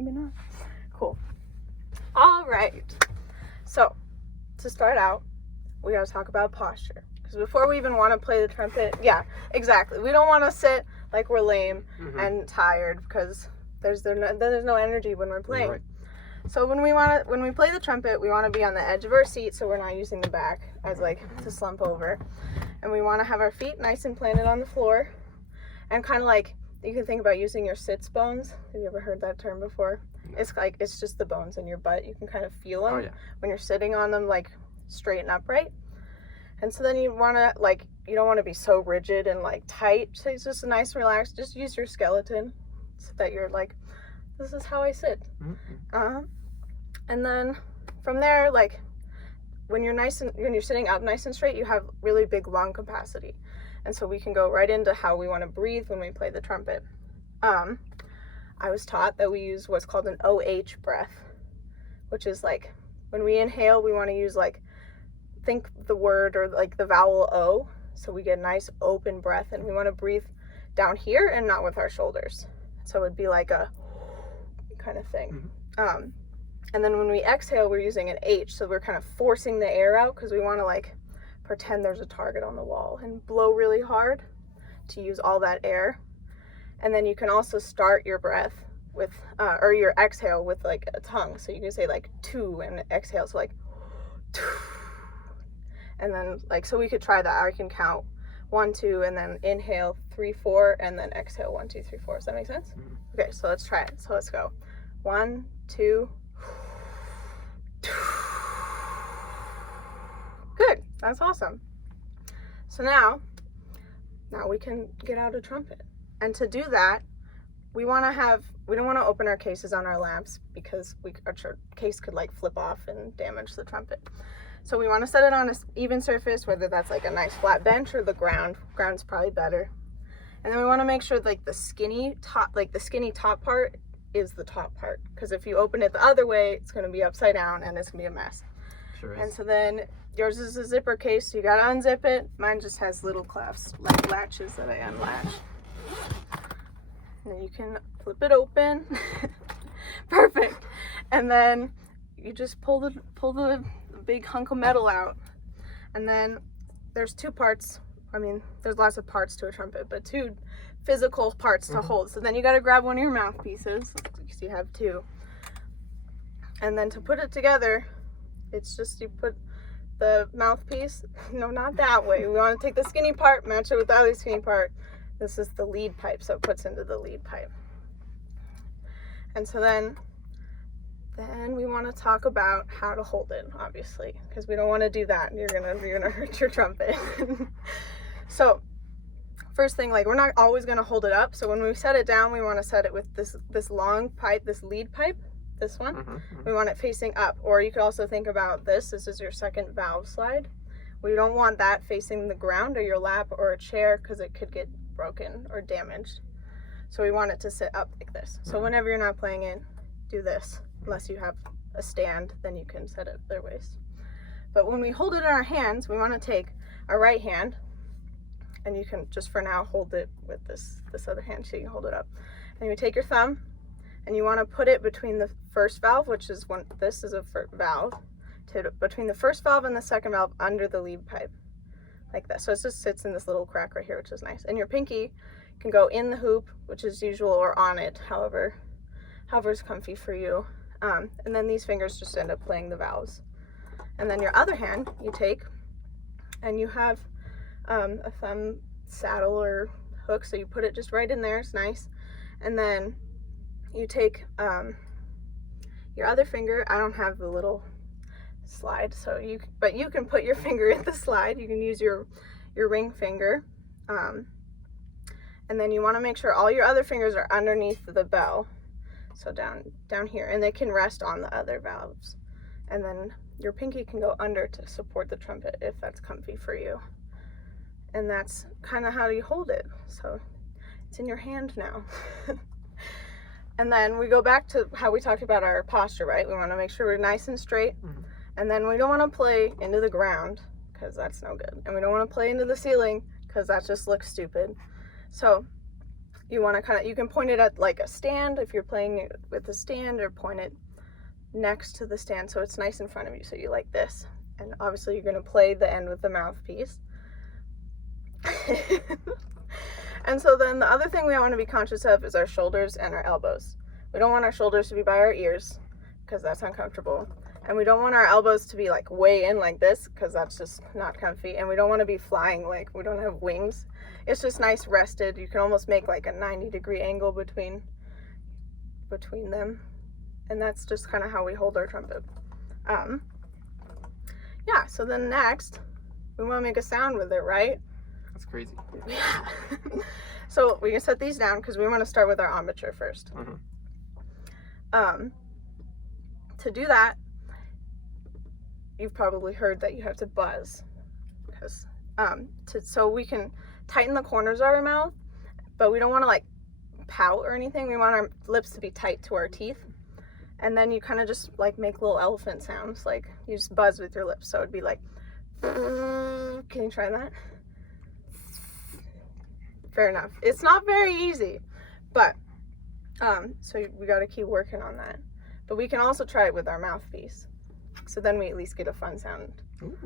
maybe not. Cool. All right. So, to start out, we gotta talk about posture. Because before we even want to play the trumpet, yeah, exactly. We don't want to sit like we're lame and tired, because there's no energy when we're playing. Right. So when we play the trumpet, we want to be on the edge of our seat, so we're not using the back as like to slump over, and we want to have our feet nice and planted on the floor, and kind of like you can think about using your sits bones. Have you ever heard that term before? It's like it's just the bones in your butt. You can kind of feel them when you're sitting on them, like straight and upright. And so then you want to like you don't want to be so rigid and like tight. So it's just a nice relaxed. Just use your skeleton so that you're like, this is how I sit. And then from there, like when you're sitting up nice and straight, you have really big lung capacity. And so we can go right into how we want to breathe when we play the trumpet. I was taught that we use what's called an OH breath, which is like when we inhale, we want to use like, think the word or like the vowel O. So we get a nice open breath, and we want to breathe down here and not with our shoulders. So it would be like a kind of thing. And then when we exhale, we're using an H. So we're kind of forcing the air out because we want to like pretend there's a target on the wall and blow really hard to use all that air. And then you can also start your breath with, or your exhale with like a tongue. So you can say like two and exhale. So like, and then like, so we could try that. I can count 1, 2, and then inhale 3, 4, and then exhale 1, 2, 3, 4. Does that make sense? Okay, so let's try it. So let's go. 1, 2. Good. That's awesome. So now we can get out a trumpet. And to do that, we don't want to open our cases on our lamps because our case could like flip off and damage the trumpet. So we want to set it on an even surface, whether that's like a nice flat bench or the ground. Ground's probably better. And then we want to make sure like the skinny top part is the top part, because if you open it the other way, it's going to be upside down and it's going to be a mess. Sure is. And so then yours is a zipper case, so you got to unzip it. Mine just has little clasps, like latches that I unlatch. And then you can flip it open. Perfect. And then you just pull the big hunk of metal out. And then there's two parts. I mean, there's lots of parts to a trumpet, but two physical parts to hold. So then you got to grab one of your mouthpieces, because you have two. And then to put it together, it's just you put the mouthpiece, no, not that way. We want to take the skinny part, match it with the other skinny part. This is the lead pipe, so it puts into the lead pipe. And so then we want to talk about how to hold it, obviously, because we don't want to do that. You're gonna hurt your trumpet. So first thing, like we're not always gonna hold it up. So when we set it down, we want to set it with this long pipe, this lead pipe, this one. We want it facing up. Or you could also think about this. This is your second valve slide. We don't want that facing the ground or your lap or a chair, because it could get broken or damaged. So we want it to sit up like this. So whenever you're not playing it, do this. Unless you have a stand, then you can set it their waist. But when we hold it in our hands, we want to take our right hand, and you can just for now hold it with this other hand so you can hold it up. And you take your thumb, and you want to put it between the first valve, which is this is a valve, between the first valve and the second valve under the lead pipe, like that. So it just sits in this little crack right here, which is nice. And your pinky can go in the hoop, which is usual, or on it, however's comfy for you. And then these fingers just end up playing the valves. And then your other hand you take, and you have a thumb saddle or hook, so you put it just right in there. It's nice. And then you take your other finger. I don't have the little slide, but you can put your finger in the slide. You can use your ring finger, and then you want to make sure all your other fingers are underneath the bell, so down here, and they can rest on the other valves. And then your pinky can go under to support the trumpet if that's comfy for you. And that's kind of how you hold it. So it's in your hand now. And then we go back to how we talked about our posture, right? We want to make sure we're nice and straight. And then we don't want to play into the ground, because that's no good. And we don't want to play into the ceiling, because that just looks stupid. So you want to you can point it at like a stand if you're playing it with a stand, or point it next to the stand so it's nice in front of you. So you like this, and obviously you're going to play the end with the mouthpiece. And so then the other thing we want to be conscious of is our shoulders and our elbows. We don't want our shoulders to be by our ears because that's uncomfortable. And we don't want our elbows to be like way in like this because that's just not comfy. And we don't want to be flying, like we don't have wings. It's just nice rested. You can almost make like a 90-degree angle between them. And that's just kind of how we hold our trumpet. Yeah, so then next, we want to make a sound with it, right? That's crazy. Yeah. So we can set these down because we want to start with our embouchure first. To do that, you've probably heard that you have to buzz, because so we can tighten the corners of our mouth, but we don't want to like pout or anything. We want our lips to be tight to our teeth, and then you kind of just like make little elephant sounds, like you just buzz with your lips. So it'd be like, can you try that? Fair enough. It's not very easy, but so we got to keep working on that. But we can also try it with our mouthpiece. So then we at least get a fun sound. Ooh.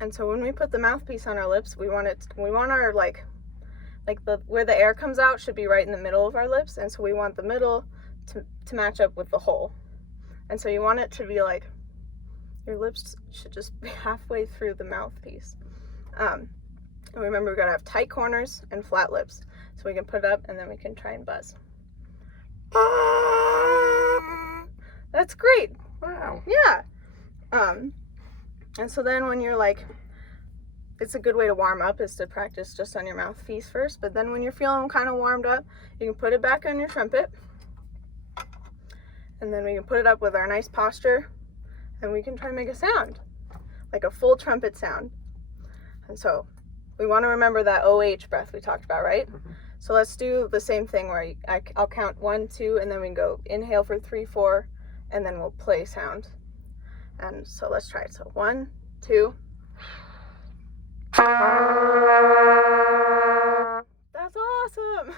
And so when we put the mouthpiece on our lips, we want our like where the air comes out should be right in the middle of our lips, and so we want the middle to match up with the hole. And so you want it to be like your lips should just be halfway through the mouthpiece. And remember, we gotta have tight corners and flat lips, so we can put it up and then we can try and buzz. That's great. Wow. Yeah. And so then when you're like, it's a good way to warm up is to practice just on your mouthpiece first, but then when you're feeling kind of warmed up, you can put it back on your trumpet, and then we can put it up with our nice posture, and we can try and make a sound, like a full trumpet sound. And so we want to remember that OH breath we talked about, right? So let's do the same thing where I'll count 1, 2, and then we can go inhale for 3, 4, and then we'll play sound. And so let's try it. So 1, 2. That's awesome.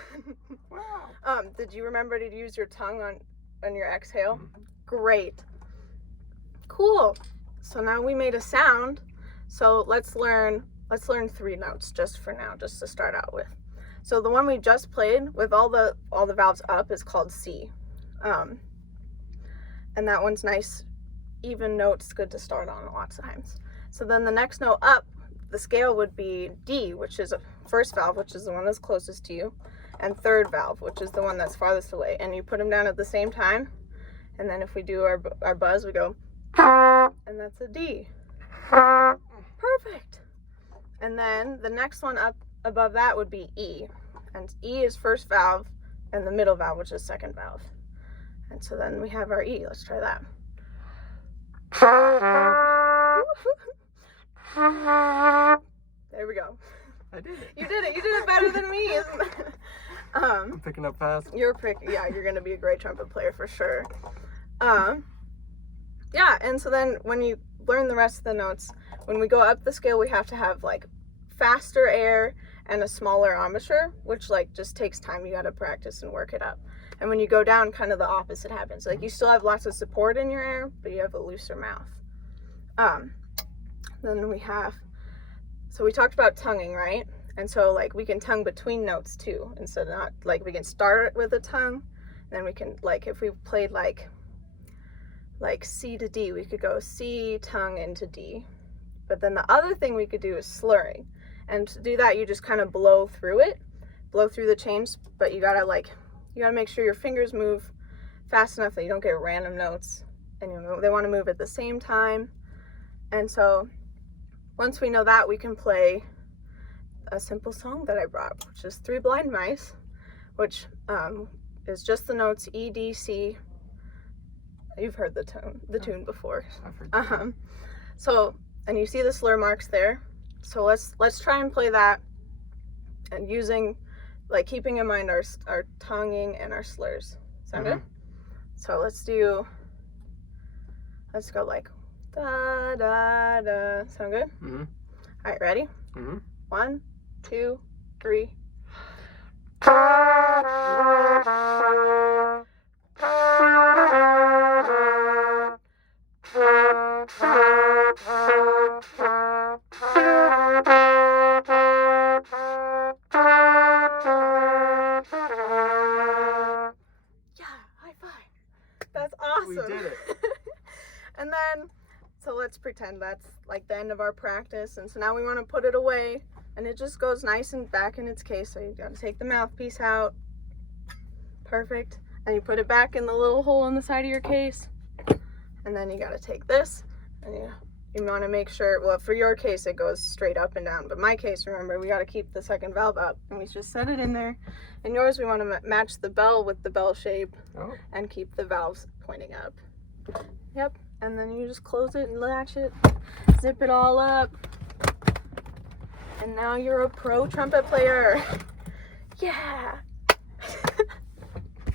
Wow. Did you remember to use your tongue on your exhale? Great. Cool. So now we made a sound. So let's learn 3 notes just for now, just to start out with. So the one we just played with all the valves up is called C. And that one's nice, even notes, good to start on lots of times. So then the next note up, the scale would be D, which is a first valve, which is the one that's closest to you, and third valve, which is the one that's farthest away. And you put them down at the same time. And then if we do our buzz, we go, and that's a D. Perfect. And then the next one up above that would be E. And E is first valve, and the middle valve, which is second valve. And so then we have our E. Let's try that. There we go. I did it. You did it. You did it better than me. I'm picking up fast. You're going to be a great trumpet player for sure. Yeah, and so then when you learn the rest of the notes, when we go up the scale, we have to have like faster air and a smaller embouchure, which like just takes time. You got to practice and work it up. And when you go down, kind of the opposite happens. Like you still have lots of support in your air, but you have a looser mouth. Then so we talked about tonguing, right? And so like we can tongue between notes too. And so not like we can start with a tongue, then we can like if we played like C to D, we could go C, tongue into D. But then the other thing we could do is slurring. And to do that, you just kind of blow through the chains, but you gotta make sure your fingers move fast enough that you don't get random notes, and they want to move at the same time. And so once we know that, we can play a simple song that I brought, which is 3 Blind Mice, which is just the notes E, D, C. You've heard the tune before. I've heard the tune. So, and you see the slur marks there. So let's try and play that, and using, like, keeping in mind our tonguing and our slurs. Sound good? So let's go like da da da. Sound good? All right, ready? 1, 2, 3. High five. That's awesome. We did it. And then, so let's pretend that's like the end of our practice. And so now we want to put it away, and it just goes nice and back in its case. So you got to take the mouthpiece out. Perfect. And you put it back in the little hole in the side of your case. And then you got to take this, and you want to make sure, well, for your case, it goes straight up and down. But my case, remember, we got to keep the second valve up. And we just set it in there. In yours, we want to match the bell with the bell shape and keep the valves pointing up. Yep. And then you just close it and latch it, zip it all up. And now you're a pro trumpet player. Yeah.